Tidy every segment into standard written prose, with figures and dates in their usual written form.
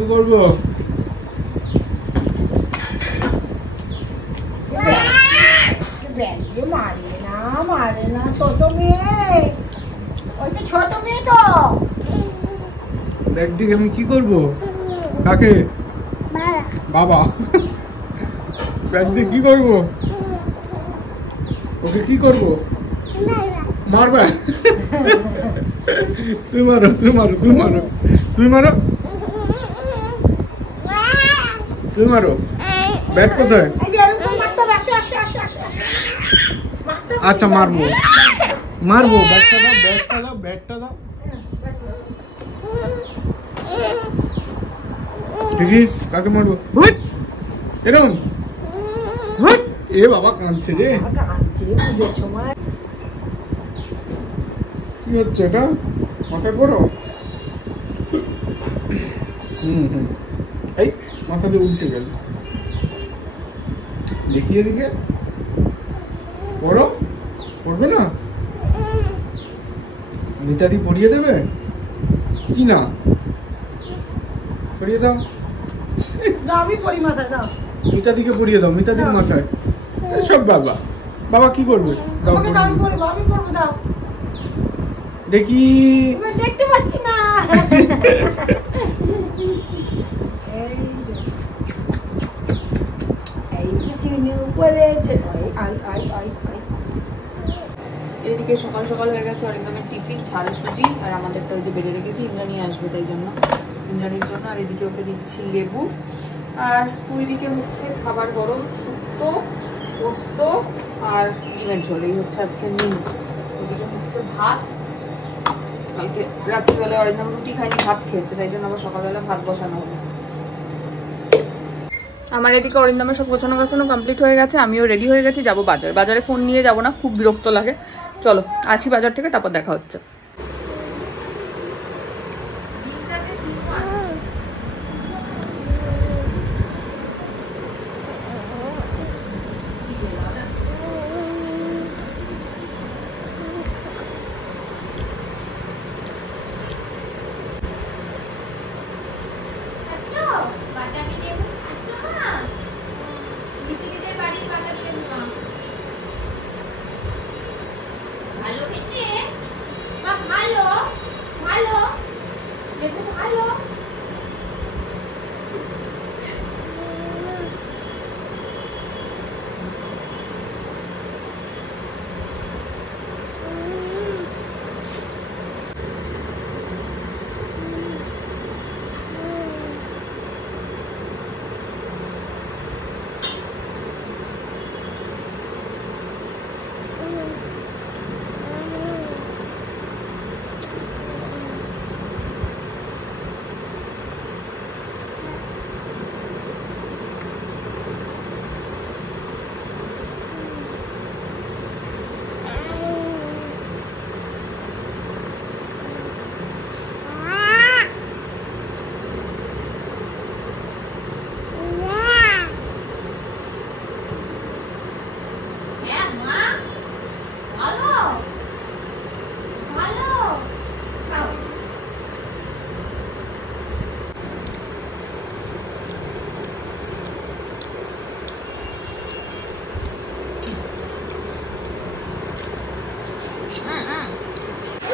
কি করবো? মারে না ছোট মেয়ে, ওই তো ছোট মেয়ে তো। ব্যাগ দিয়ে আমি কি করবো? কাকে? বাবা। ব্যাগ দিয়ে কি করবো? ওকে কি করবো? মারবে? তুই মারো, তুই মারো, তুই মারো, তুই মারো, তুই মারো। ব্যাগ কোথায়? আচ্ছা মারবো, মারবো। ব্যাগটা দাও, ব্যাগটা দাও, ব্যাগটা দাও। ঠিকই, কাকে মারবো? এরকম এ বাবা কাঁদছে রে। কি হচ্ছে এটা? মাথায় পড়ো। এই মাথা দিয়ে উল্টে গেল। দেখি এদিকে, পড়ো। পড়বে না? মিতাদি পড়িয়ে দেবে কি না? পড়িয়ে দাও। আমি পড়ি মাথায় দাও। মিতাদিকে পড়িয়ে দাও, মিতাদির মাথায়। সব বাবা, বাবা কি করবে? দাও, আমি পড়বো, আমি পড়বো, দাও। দেখি, দেখতে পাচ্ছি না। এদিকে সকাল সকাল হয়ে গেছে অরিন্দমের টিফিন, ঝাল সুজি, আর আমাদেরটা ওই যে বেড়ে রেখেছি, ইন্দ্রাণী আসবে তাই জন্য, ইন্দ্রাণীর জন্য। আর এদিকে ওকে দিচ্ছি লেবু। আর ওইদিকে হচ্ছে খাবার গরম, শুক্তো, পোস্ত আর ডিমের ঝোল, এই হচ্ছে আজকে মেনু। ওইদিকে হচ্ছে ভাত, কালকে রাত্রিবেলায় অরিন্দম রুটি খাইনি, ভাত খেয়েছে, তাই জন্য আবার সকালবেলা ভাত বসানো হবে। আমার এদিকে অরিন্দমের সব গোছানো গোছানো কমপ্লিট হয়ে গেছে, আমিও রেডি হয়ে গেছি, যাবো বাজার। বাজারে ফোন নিয়ে যাবো না, খুব বিরক্ত লাগে। চলো আসি বাজার থেকে, তারপর দেখা হচ্ছে।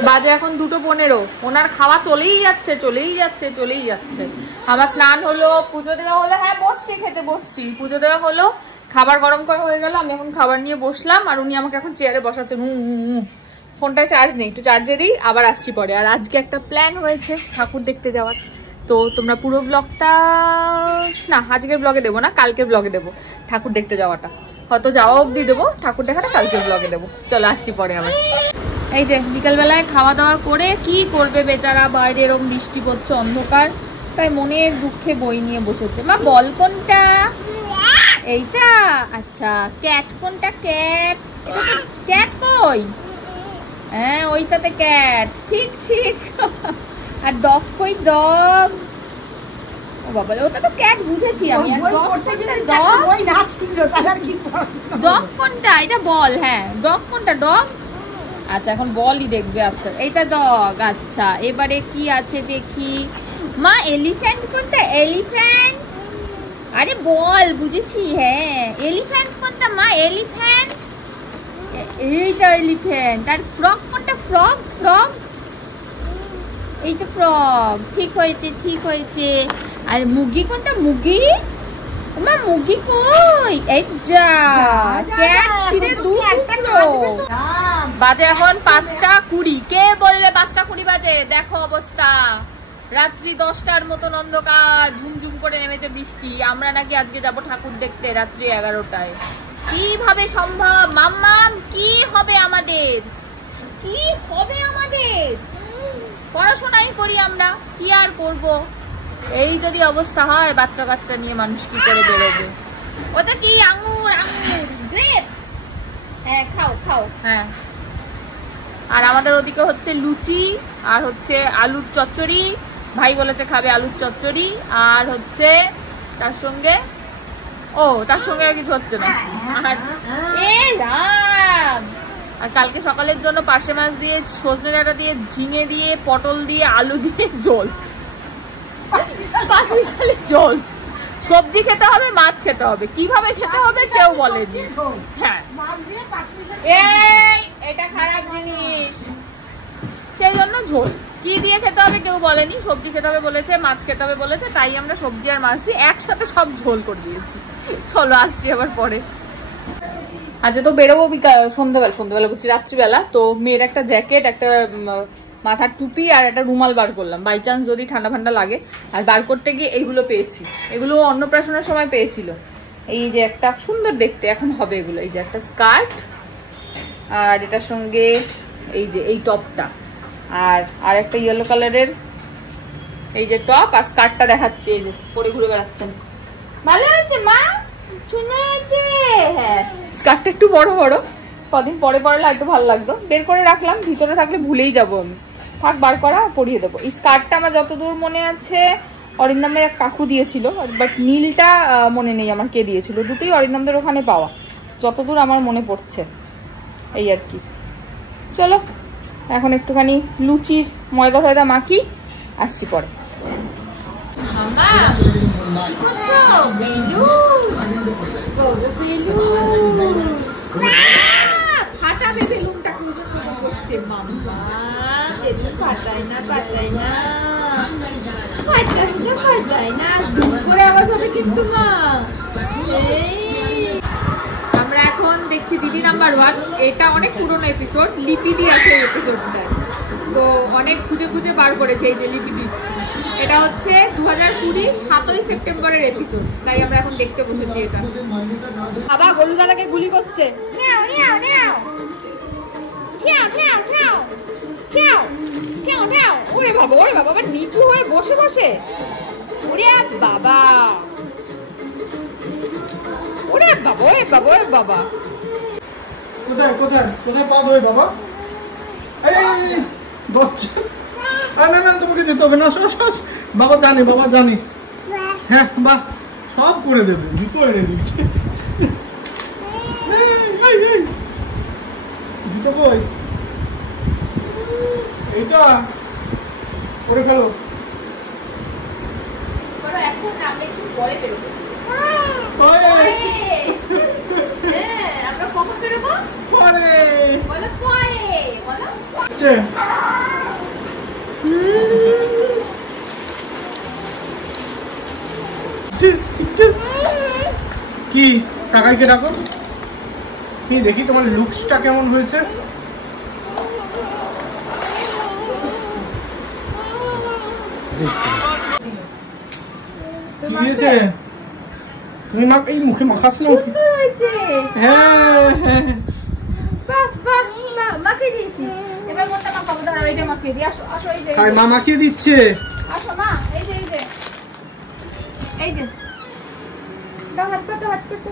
বাজে এখন 2:15, ওনার খাওয়া চলেই যাচ্ছে চলেই যাচ্ছে চলেই যাচ্ছে। আমার স্নান হলো, পুজো দেওয়া হলো, হ্যাঁ বসছি, খেতে বসছি, পুজো দেওয়া হলো, খাবার গরম করা হয়ে গেল, আমি এখন খাবার নিয়ে বসলাম। আর উনি আমাকে এখন চেয়ারে বসাচ্ছেন। ফোনটায় চার্জ নেই, একটু চার্জে দিই, আবার আসছি পরে। আর আজকে একটা প্ল্যান হয়েছে ঠাকুর দেখতে যাওয়ার, তো তোমরা পুরো ব্লগটা, না আজকের ব্লগে দেবো না, কালকের ব্লগে দেবো ঠাকুর দেখতে যাওয়াটা, হয়তো যাওয়া অবধি দেবো, ঠাকুর দেখাটা কালকের ব্লগে দেবো। চলো আসছি পরে আবার। এই যে বিকালবেলায় খাওয়া দাওয়া করে কি করবে বেচারা, বাইরে এরকম বৃষ্টি পড়ছে, অন্ধকার, তাই মনের দুঃখে বই নিয়ে বসেছে। মা বল কোনটা? এইটা? আচ্ছা, ক্যাট কোনটা? ক্যাট, এটা তো ক্যাট। কই? হ্যাঁ ওইটাতে ক্যাট, ঠিক ঠিক। আর ডগ কই? ডগ। ও বাবা, ওটা তো ক্যাট বুঝেছি আমি। ডগ কোনটা? এটা বল। হ্যাঁ ডগ কোনটা? ডগ। আচ্ছা এখন বলই দেখবে। আচ্ছা এইটা ডগ। আচ্ছা এবারে কি আছে দেখি। মা এলিফ্যান্ট কোনটা? এলিফ্যান্ট? আরে বল, বুঝেছি। হ্যাঁ, এলিফ্যান্ট কোনটা মা? এলিফ্যান্ট, এইটা এলিফ্যান্ট। আর ফ্রগ কোনটা? ফ্রগ, ফ্রগ, এইটা ফ্রগ। ঠিক হয়েছে, ঠিক হয়েছে। আর মুগি কোনটা? মুগি। মা মুগি কই? এই যা, ক্যাট ছিঁড়ে দুটো। বাজে এখন 5:20। কে বললে 5:20 বাজে? দেখো অবস্থা, রাত্রি 10টার মতন অন্ধকার, ঝুমঝুম করে নেমেছে বৃষ্টি। আমরা নাকি আজকে যাব ঠাকুর দেখতে রাত্রি 11টায়। কিভাবে সম্ভব? মাম্মাম, কি হবে আমাদের? কি হবে আমাদের? পড়াশোনাই করি আমরা, কি আর করব? এই যদি অবস্থা হয়, বাচ্চা কাচ্চা নিয়ে মানুষ কি করে বেরোবে? ওটা কি? আঙ্গুর, আঙ্গুর, গ্রেপস। হ্যাঁ, খাও খাও। হ্যাঁ, আর আমাদের ওদিকে হচ্ছে লুচি আর হচ্ছে আলুর চচ্চড়ি। ভাই বলেছে খাবে আলুর চচ্চড়ি, আর হচ্ছে তার সঙ্গে আর কিছু হচ্ছে না। আর রাম, আর কালকে সকালের জন্য পার্শে মাছ দিয়ে, সজনে ডাঁটা দিয়ে, ঝিঙে দিয়ে, পটল দিয়ে, আলু দিয়ে ঝোল, 5 মিশালি ঝোল। সবজি খেতে হবে, মাছ খেতে হবে, কিভাবে খেতে হবে কেউ বলেনি। হ্যাঁ, এটা খারাপ জিনিস, সেই জন্য ঝোল। কি দিয়ে খেতে হবে কেউ বলেনি, সবজি খেতে হবে বলেছে, মাছ খেতে হবে বলেছে, তাই আমরা সবজি আর মাছ দিয়ে একসাথে সব ঝোল করে দিয়েছি। চলো, আসছি আবার পরে। আচ্ছা, তো বেরোবো সন্ধ্যাবেলা বলছি, রাত্রিবেলা। তো মেয়ের একটা জ্যাকেট, একটা মাথার টুপি আর একটা রুমাল বার করলাম, বাই চান্স যদি ঠান্ডা ঠান্ডা লাগে। আর বার করতে গিয়ে এইগুলো পেয়েছি, এগুলো অন্নপ্রাশনের সময় পেয়েছিল। এই যে একটা সুন্দর দেখতে, এখন হবে এগুলো। এই যে একটা স্কার্ট, আর এটার সঙ্গে এই যে এই টপটা, আর একটা ইয়েলো কালারের এই যে টপ, আর স্কার্টটা দেখাচ্ছে, এই যে পরে ঘুরে বেড়াচ্ছেন। ভালো হয়েছে মা, সুন্দর হয়েছে। হ্যাঁ, স্কার্টটা একটু বড় বড়, কদিন পরে পরলে একটু ভালো লাগতো। বের করে রাখলাম, ভিতরে থাকলে ভুলেই যাবো আমি। থাক, বার করা, পরিয়ে দেবো। এই স্কার্টটা আমার যতদূর মনে আছে অরিন্দমের এক কাকু দিয়েছিল, বাট নীলটা মনে নেই আমার কে দিয়েছিল। দুটোই অরিন্দমদের ওখানে পাওয়া, যতদূর আমার মনে পড়ছে। এই আর কি। চলো, এখন একটুখানি লুচির ময়দা ফয়দা মাখি, আসছি পরে। ফাটাবে বেলুনটাকে, ফাটায় না, ফাটায় না, ফাটায় না, ধুম করে আওয়াজ হবে কিন্তু মা। আমরা এখন দেখছি দিদি নাম্বার 1। এটা অনেক পুরোনো এপিসোড, লিপিদি আছে এপিসোডটা, তো অনেক খুঁজে খুঁজে বার করেছে এই যে লিপিদি। এটা হচ্ছে 2020 7ই সেপ্টেম্বরের এপিসোড, তাই আমরা এখন দেখতে বসেছি এটা। বাবা গলু দাদাকে গুলি করছে। ওরে বাবা, ওরে বাবা, আবার নিচু হয়ে বসে বসে। ওরে বাবা, ওরে বাবা, ওরে বাবা, ওরে বাবা। কোথায় কোথায় কোথায় পা ধরে বাবা? না না, তোমাকে যেতে হবে না। বাবা জানি, বাবা জানি। হ্যাঁ, বাহ, সব করে দেবে। জুতো এনে দিচ্ছি। জুতো কই? এইটা করে ফেলো। এখন না, আমরা একটু পরে বেরোবো। আমরা কখন বেরোবো? পরে। বলো পরে, বলো। কি কাকাইকে ডাকো, কি দেখি তোমার লুকসটা কেমন হয়েছে। কি দিয়েছে? তুমি এই মুখে মাখাস না? সুন্দর হয়েছে। হ্যাঁ হ্যাঁ, বাহ বাহ, মাখিয়ে দিয়েছি। এবার মোটা মাখাবো, দাঁড়াও, এটা মাখিয়ে দিই। আসো আসো, এই যে মা মাখিয়ে দিচ্ছে। আসো মা, এই যে এই যে এই যে, দাও হাত পাতো, হাত পাতো,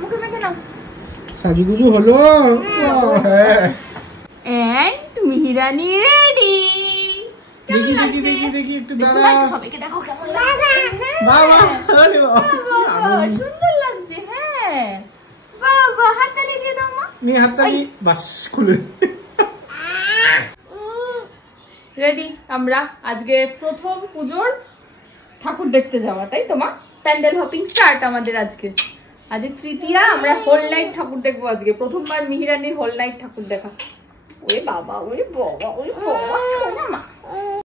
মুখে মেখে নাও। সাজুগুজু হলো। হ্যাঁ, এন্ড মিহিরানি রেডি। দেখি দেখি দেখি দেখি, একটু দাঁড়া। সবাইকে দেখো কেমন লাগছে। বাবা, আরে বাবা, সুন্দর লাগছে। হ্যাঁ বাবা, হাততালি দিয়ে দাও মা। নি হাততালি, বাস খুলে। রেডি আমরা আজকে প্রথম পুজোর ঠাকুর দেখতে যাওয়া, তাই তো মা? প্যান্ডেল হপিং স্টার্ট আমাদের আজকে তৃতীয়া। আমরা হোল নাইট ঠাকুর দেখবো আজকে, প্রথমবার মিহিরানির হোল নাইট ঠাকুর দেখা। ওরে বাবা, ওরে বাবা, ওরে বাবা, শোনা মা।